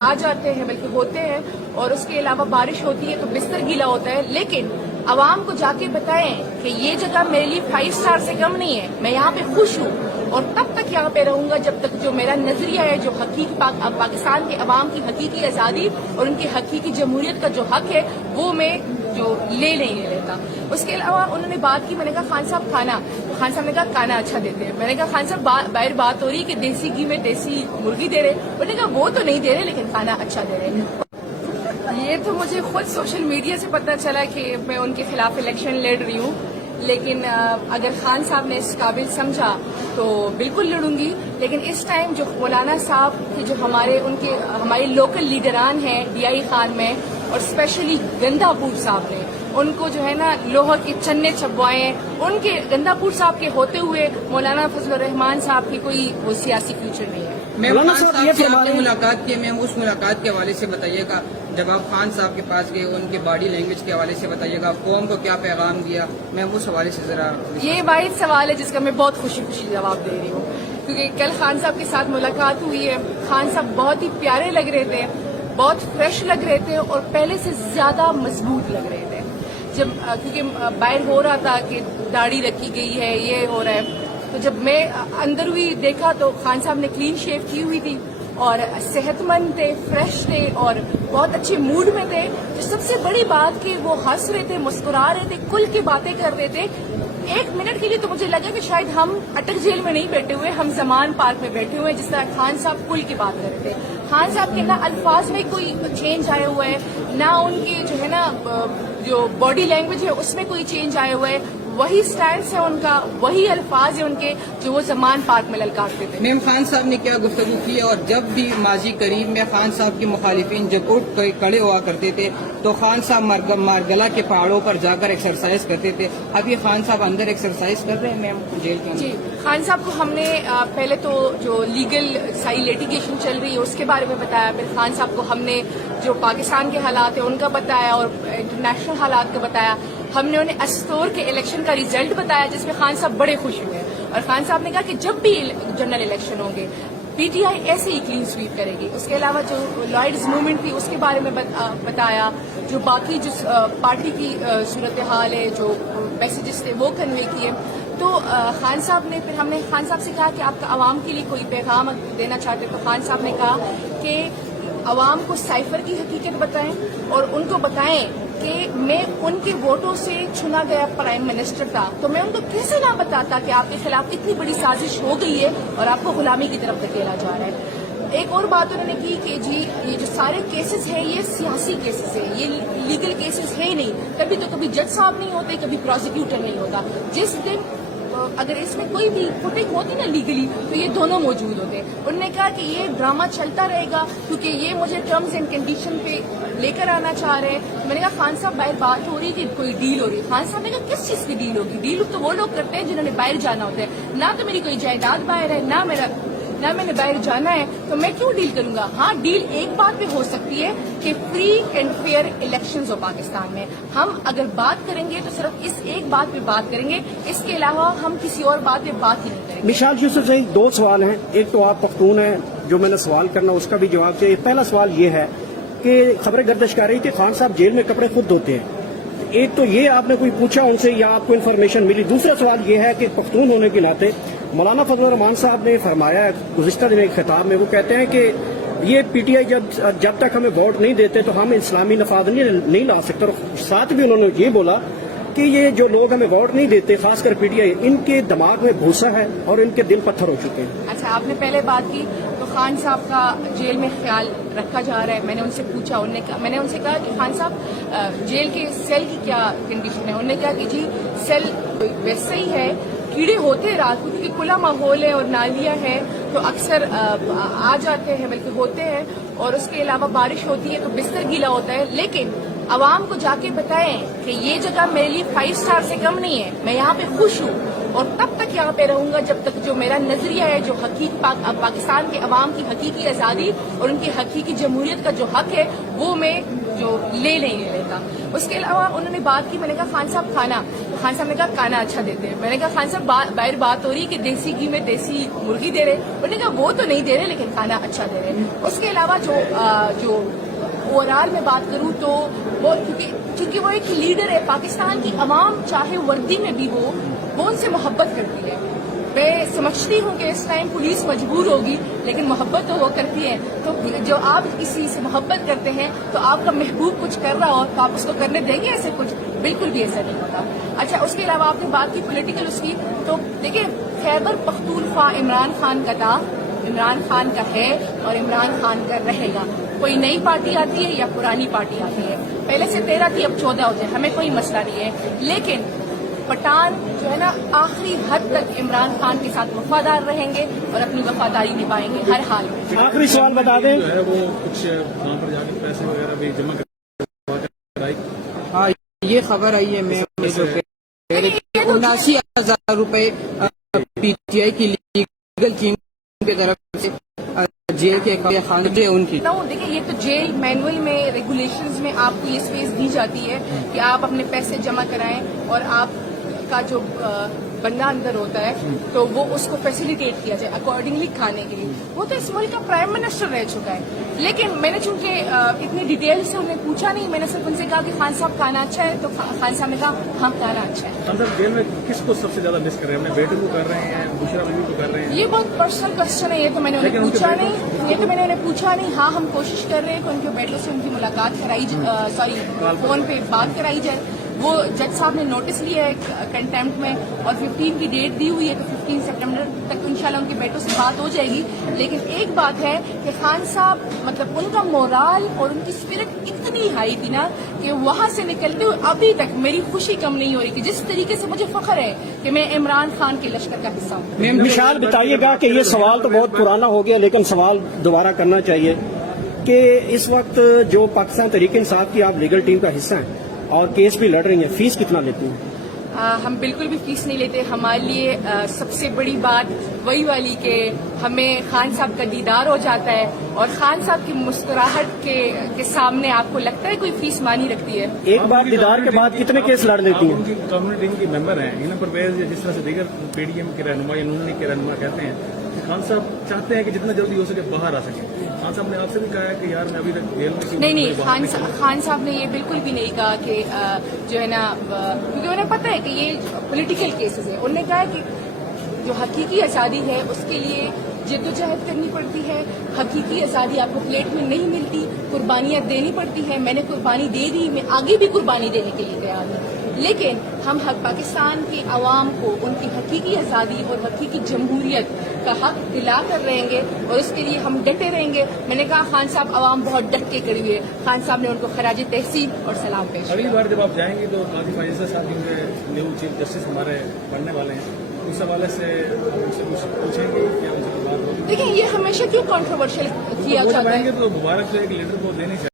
आ जाते हैं बल्कि होते हैं, और उसके अलावा बारिश होती है तो बिस्तर गीला होता है। लेकिन आवाम को जाके बताएं कि ये जगह मेरे लिए 5 स्टार से कम नहीं है, मैं यहाँ पे खुश हूँ और तब तक यहाँ पे रहूंगा जब तक जो मेरा नजरिया है, जो हकीकी पाकिस्तान के अवाम की हकीकी आज़ादी और उनकी हकीकी जमहूरियत का जो हक है वो मैं जो ले नहीं लेता। उसके अलावा उन्होंने बात की, मैंने कहा खान साहब खाना, तो खान साहब ने कहा खाना अच्छा देते हैं। मैंने कहा खान साहब बाहर बात हो रही है कि देसी घी में देसी मुर्गी दे रहे, उन्होंने कहा वो तो नहीं दे रहे लेकिन खाना अच्छा दे रहे। ये तो मुझे खुद सोशल मीडिया से पता चला कि मैं उनके खिलाफ इलेक्शन लड़ रही हूँ, लेकिन अगर खान साहब ने इस काबिल समझा तो बिल्कुल लड़ूंगी। लेकिन इस टाइम जो मौलाना साहब के जो हमारे लोकल लीडरान हैं DI खान में, और स्पेशली गंदापुर साहब ने उनको जो है ना लोहा के चन्ने चबवाए, उनके गंदापुर साहब के होते हुए मौलाना फजल रहमान साहब की कोई वो सियासी फ्यूचर नहीं है। मौलाना साहब ये आपने मुलाकात की, मैं उस मुलाकात के हवाले से बताइएगा, जब आप खान साहब के पास गए उनके बॉडी लैंग्वेज के हवाले से बताइएगा, कौम को क्या पैगाम दिया, मैं उस हवाले से जरा। ये वाहिद सवाल है जिसका मैं बहुत खुशी जवाब दे रही हूँ, क्योंकि कल खान साहब के साथ मुलाकात हुई है। खान साहब बहुत ही प्यारे लग रहे थे, बहुत फ्रेश लग रहे थे और पहले से ज्यादा मजबूत लग रहे थे। जब क्योंकि बाहर हो रहा था कि दाढ़ी रखी गई है, ये हो रहा है, तो जब मैं अंदर हुई देखा तो खान साहब ने क्लीन शेव की हुई थी और सेहतमंद थे, फ्रेश थे और बहुत अच्छे मूड में थे। तो सबसे बड़ी बात कि वो हंस रहे थे, मुस्कुरा रहे थे, खुल के बातें कर रहे थे। एक मिनट के लिए तो मुझे लगा कि शायद हम अटक जेल में नहीं बैठे हुए, हम जमान पार्क में बैठे हुए हैं, जिस तरह खान साहब खुल के बात कर रहे थे। खान साहब के ना अल्फाज में कोई चेंज आया हुआ है, ना उनके जो है ना जो बॉडी लैंग्वेज है उसमें कोई चेंज आया हुआ है, वही स्टैंड है उनका, वही अल्फाज है उनके जो वो जमान पार्क में ललकारते थे। मैम खान साहब ने क्या गुफ्तगू की है, और जब भी माजी करीब में खान साहब के मुखालिफिन जब उठ खड़े हुआ करते थे तो खान साहब मारगला के पहाड़ों पर जाकर एक्सरसाइज करते थे। अब ये खान साहब अंदर एक्सरसाइज कर रहे हैं मैम जेल के अंदर? जी, खान साहब को हमने पहले तो जो लीगल सारी लिटिगेशन चल रही है उसके बारे में बताया, फिर खान साहब को हमने जो पाकिस्तान के हालात है उनका बताया और इंटरनेशनल हालात का बताया। हमने उन्हें अस्तोर के इलेक्शन का रिजल्ट बताया जिसमें खान साहब बड़े खुश हुए, और खान साहब ने कहा कि जब भी जनरल इलेक्शन होंगे PTI ऐसे ही क्लीन स्वीप करेगी। उसके अलावा जो लॉयड्स मूवमेंट थी उसके बारे में बताया, जो बाकी जो पार्टी की सूरत हाल है, जो मैसेजेस थे वो कन्वे किए। तो खान साहब ने, फिर हमने खान साहब से कहा कि आपका आवाम के लिए कोई पैगाम देना चाहते, तो खान साहब ने कहा कि आवाम को साइफर की हकीकत बताएं और उनको बताएं कि मैं उनके वोटों से चुना गया प्राइम मिनिस्टर था, तो मैं उनको कैसे ना बताता कि आपके खिलाफ इतनी बड़ी साजिश हो गई है और आपको गुलामी की तरफ धकेला जा रहा है। एक और बात उन्होंने की कि जी ये जो सारे केसेस हैं ये सियासी केसेस हैं, ये लीगल केसेस है ही नहीं, कभी तो कभी जज साहब नहीं होते, कभी प्रोसिक्यूटर नहीं होता। जिस दिन अगर इसमें कोई भी फुटेज होती ना लीगली तो ये दोनों मौजूद होते। उन्होंने कहा कि ये ड्रामा चलता रहेगा क्योंकि ये मुझे टर्म्स एंड कंडीशन पे लेकर आना चाह रहे हैं। मैंने कहा खान साहब बाहर बात हो रही थी, कोई डील हो रही है। खान साहब ने कहा किस चीज की डील होगी? डील तो वो लोग करते हैं जिन्होंने बाहर जाना होता है, ना तो मेरी कोई जायदाद बाहर है, ना मैंने बाहर जाना है, तो मैं क्यों डील करूंगा? हाँ, डील एक बात पे हो सकती है कि फ्री एंड फेयर इलेक्शंस हो पाकिस्तान में। हम अगर बात करेंगे तो सिर्फ इस एक बात पे बात करेंगे, इसके अलावा हम किसी और बात पे बात ही नहीं करेंगे। मिसाल यूसुफ सही, 2 सवाल हैं। एक तो आप पख्तून हैं, जो मैंने सवाल करना उसका भी जवाब चाहिए। पहला सवाल ये है कि खबरें गर्दिश कर रही थी खान साहब जेल में कपड़े खुद धोते हैं। एक तो ये आपने कोई पूछा उनसे या आपको इन्फॉर्मेशन मिली? दूसरा सवाल ये है कि पख्तून होने के नाते मौलाना फजल रहमान साहब ने फरमाया गुज़िश्ता दिन एक खिताब में, वो कहते हैं कि ये PTI जब तक हमें वोट नहीं देते तो हम इस्लामी नफाद नहीं ला सकते। और साथ भी उन्होंने ये बोला कि ये जो लोग हमें वोट नहीं देते, खासकर PTI, इनके दिमाग में भूसा है और इनके दिल पत्थर हो चुके हैं। अच्छा, आपने पहले बात की तो खान साहब का जेल में ख्याल रखा जा रहा है। मैंने उनसे पूछा, मैंने उनसे कहा कि खान साहब जेल के सेल की क्या कंडीशन है? उन्होंने कहा कि जी सेल वैसे ही है, कीड़े होते हैं रात को क्योंकि खुला माहौल है और नालियां है तो अक्सर आ जाते हैं बल्कि होते हैं, और उसके अलावा बारिश होती है तो बिस्तर गीला होता है। लेकिन आवाम को जाके बताएं कि ये जगह मेरे लिए 5 स्टार से कम नहीं है, मैं यहाँ पे खुश हूँ اور تب تک یہاں پہ رہوں گا جب تک جو میرا نظریہ ہے، جو پاکستان کے عوام کی حقیقی آزادی اور ان کی حقیقی جمہوریت کا جو حق ہے وہ میں جو لے لیتا۔ اس کے علاوہ انہوں نے بات کی، میں نے کہا خان صاحب خان صاحب نے کہا کھانا اچھا دیتے ہیں۔ میں نے کہا خان صاحب باہر بات ہو رہی کہ دیسی گھی میں دیسی مرغی دے رہے، انہوں نے کہا وہ تو نہیں دے رہے لیکن کھانا اچھا دے رہے۔ اس کے علاوہ جو اوورآل میں بات کروں تو وہ کیونکہ وہ ایک لیڈر ہے، پاکستان کی عوام چاہے وردی میں بھی ہو وہ ان سے محبت کرتی ہے۔ میں سمجھتی ہوں کہ اس ٹائم پولیس مجبور ہوگی لیکن محبت تو وہ کرتی ہے، تو جو آپ کسی سے محبت کرتے ہیں تو آپ کا محبوب کچھ کر رہا ہو تو آپ اس کو کرنے دیں گے ایسے؟ کچھ بالکل بھی ایسا نہیں ہوتا۔ اچھا، اس کے علاوہ آپ نے بات کی پولیٹیکل اس کی، تو دیکھیں خیبر پختونخوا عمران خان کا تھا، عمران خان کا ہے اور عمران خان کا رہے گا۔ کوئی نئی پارٹی آتی ہے یا پرانی پارٹی آتی ہے، پہلے سے 13 تھی اب 14 ہو جائے، ہمیں کوئی مسئلہ نہیں ہے، لیکن پٹھان جو ہے نا آخری حد تک عمران خان کے ساتھ وفادار رہیں گے اور اپنی وفاداری نبھائیں گے ہر حال میں۔ آخری سوال بتا دیں، جو ہے وہ کچھ وہاں پر جا کے پیسے وغیرہ بھی جمع کرائی۔ ہاں یہ خبر آئی ہے، میں جو 79,000 روپے پی ٹی آئی کی لیگل ٹیم کی طرف سے جیل کے خاندے ان کی۔ دیکھیں یہ تو جیل مینول میں ریگولیشنز میں آپ کو یہ اسپیس دی جاتی ہے کہ آپ اپنے پیسے جمع کرائیں اور آپ کا جو بندہ اندر ہوتا ہے تو وہ اس کو فیسیلیٹیٹ کیا جائے اکارڈنگلی کھانے کے لیے۔ وہ تو اس ملک کا پرائم منسٹر رہ چکا ہے، لیکن میں نے چونکہ اتنی ڈیٹیل سے انہیں پوچھا نہیں، میں نے صرف ان سے کہا کہ خان صاحب کھانا اچھا ہے، تو خان صاحب نے کہا ہاں کھانا اچھا ہے۔ اندر جیل میں کس کو سب سے زیادہ مس کر رہے ہیں؟ اپنے بیٹے کو کر رہے ہیں، بشرا بیوی کو کر رہے ہیں؟ یہ بہت پرسنل کوشچن ہے، یہ تو میں نے انہیں پوچھا نہیں، ہاں ہم کوشش کر رہے ہیں کہ ان کے بیٹوں سے ان کی ملاقات کرائی، فون پہ بات کرائی جائے۔ وہ جج صاحب نے نوٹس لیا ہے کنٹیمپٹ میں اور 15 کی ڈیٹ دی ہوئی ہے کہ 15 سپٹمبر تک انشاءاللہ ان کے بیٹوں سے بات ہو جائے گی۔ لیکن ایک بات ہے کہ خان صاحب مطلب ان کا مورال اور ان کی اسپرٹ اتنی ہائی تھی نا کہ وہاں سے نکلتے ہوئے ابھی تک میری خوشی کم نہیں ہو رہی کہ جس طریقے سے مجھے فخر ہے کہ میں عمران خان کے لشکر کا حصہ ہوں۔ نشاد بتائیے گا کہ یہ سوال تو بہت پرانا ہو گیا لیکن سوال دوبارہ کرنا چاہیے کہ اس وقت جو پاکستان تحریک انصاف کی آپ لیگل ٹیم کا حصہ ہیں اور کیس بھی لڑ رہی ہیں، فیس کتنا لیتی ہیں؟ ہم بالکل بھی فیس نہیں لیتے۔ ہمارے لیے سب سے بڑی بات وہی والی کہ ہمیں خان صاحب کا دیدار ہو جاتا ہے اور خان صاحب کی مسکراہٹ کے سامنے آپ کو لگتا ہے کوئی فیس مانی رکھتی ہے۔ ایک بار دیدار کے بعد کتنے کیس لڑ لیتی ہیں؟ ان کی کمیونٹی ٹیم کی ممبر ہیں اینا پرویز، جس طرح سے دیگر پی ڈی ایم کے رہنما یا نون لیگ کے رہنما کہتے ہیں کہ خان صاحب چاہتے ہیں کہ جتنا جلدی ہو سکے باہر آ سکیں۔ خان صاحب نے آپ سے بھی کہا ہے کہ یار میں ابھی تک جیل میں نہیں، خان صاحب نے یہ بالکل بھی نہیں کہا کہ جو ہے نا، کیونکہ انہیں پتہ ہے کہ یہ پولیٹیکل کیسز ہے۔ انہوں نے کہا کہ جو حقیقی آزادی ہے اس کے لیے جدوجہد کرنی پڑتی ہے، حقیقی آزادی آپ کو پلیٹ میں نہیں ملتی، قربانیاں دینی پڑتی ہیں۔ میں نے قربانی دے دی، میں آگے بھی قربانی دینے کے لیے تیار ہوں، لیکن ہم پاکستان کے عوام کو ان کی حقیقی آزادی اور حقیقی جمہوریت کا حق دلا کر رہیں گے اور اس کے لیے ہم ڈٹے رہیں گے۔ میں نے کہا خان صاحب عوام بہت ڈٹ کے کھڑی ہوئی ہے، خان صاحب نے ان کو خراج تحسین اور سلام پیش کیا۔ اگلی بار جب آپ جائیں گے تو قاضی فائزہ صاحب کیونکہ نیو چیف جسٹس ہمارے پڑھنے والے ہیں، اس حوالے سے ان سے کچھ پوچھیں گے کیا ان سے بات ہوگی؟ دیکھیں یہ ہمیشہ کیوں کنٹروورشل کیا جاتا جائیں ہے؟ گے تو مبارک سے ایک لیڈر کو دینی چاہیے۔